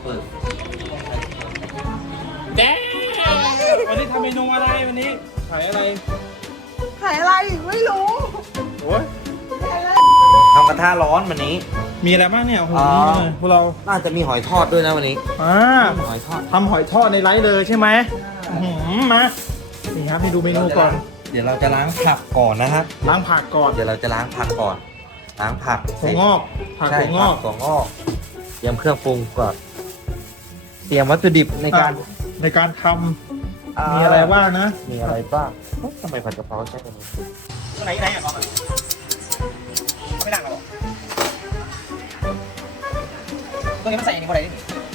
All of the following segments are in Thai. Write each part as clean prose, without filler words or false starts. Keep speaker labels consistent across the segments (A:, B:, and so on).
A: ปิด
B: แด้วันนี้ทำเมนูอะไรวันนี้ขายอะไร
C: ขายอะไรไม่รู้
B: โอ้ย
A: ทำกระทะร้อนวันนี้
B: มีอะไรบ้างเนี่ยโอ้โห
A: อ๋อ
B: นี่เลยพวกเรา
A: น่าจะมีหอยทอดด้วยนะวันนี้ หอยทอด
B: ทำหอยทอดในไลฟ์เลยใช่ไหมมานี่ครับให้ดูเมนูก่อน
A: เดี๋ยวเราจะล้างผักก่อนนะครับ
B: ล้างผักก่อน
A: เดี๋ยวเราจะล้างผักก่อน ล้างผัก
B: ถั่วงอกผัก
A: ใช่
B: ถั่วงอก
A: ถั่วงอก เตรียมเครื่องปรุงก่อน เตรียมวัตถุดิบในการ
B: ในการทำมีอะไรบ้างนะ
A: มีอะไรบ้างเฮ้ยทำไมผัดกะเพราใช้ตัวนี้
B: ไหนอ่ะก๊อฟไม่ดังหรอตัวนี้มันใส่อันนี้อะไรนี่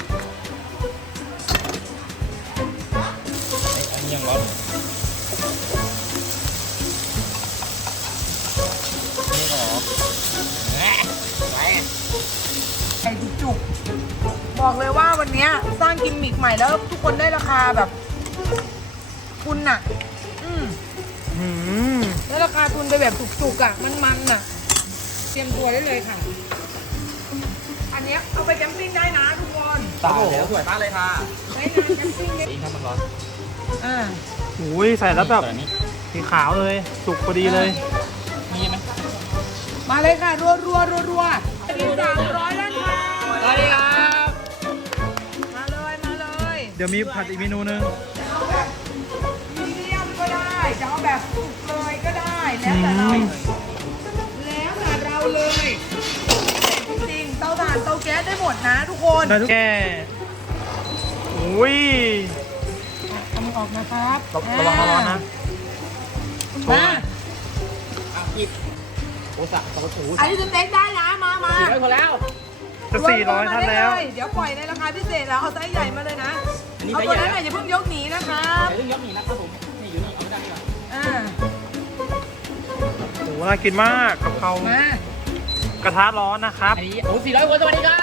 B: อันนี้ยังร้อนนี่ก็หรอไ
C: ไอ้จุกบอกเลยว่าวันเนี้ยสร้างกิมมิคใหม่แล้วทุกคนได้ราคาแบบทุนน่ะ แล้วราคาทุนไปแบบจุกๆอ่ะมันๆอ่ะเตรียมตัวได้เลยค่ะ อันเนี้ยเอาไปแคมปิ้งได้นะทุกคน
A: ตายแล้วสวยมากเลยค่ะ
C: ได้นะแคมปิ้งเนี่ย
A: นี่ถ้ามันร้อน
C: อ่า
B: อุ้ยใส่แล้วแบบสีขาวเลยสุกพอดีเลยมีไหม
C: มาเลยค่ะรัวรัวรัวรัวมี300แล้วค่ะ
B: สวัสดีครับ
C: มาเลยมาเลย
B: เดี๋ยวมีผัดอีกเมนูนึง
C: เอาแบบมีเดียมก็ได้จะเอาแบบสุกเลยก็ได้แล้วแต่เราแล้วแต่เราเลยจริงๆเตาถ่านเตาแก๊สได้หมดนะทุกคน
B: ได้ทุกแก่อุ้ย
C: ทำออกนะครับ
B: ระวังร้อนนะ
C: มา
B: โอ้สักสถู
C: อันนี้สเต็กได้นะมา
B: 400คนแล้วจะ
C: รวม
B: 400ท่านแล้ว
C: มได้เยเดี๋ยวปล่อยในราคาพิเศษแล้วเอาไซส์ใหญ่มาเลยนะเอาตัวนั้นหน่อยอย่าเพิ่งยกหนีนะครับ
B: เรื่องยกหนีนะครับผมนี่อยู่นี่เอาไม่ได้ดีกว่า
C: อ่า
B: โอ้น่ากินมากกะเพรา
C: มา
B: กระทะร้อนนะครับ
D: อันนี้โอ้400 คนสวัสดีครับ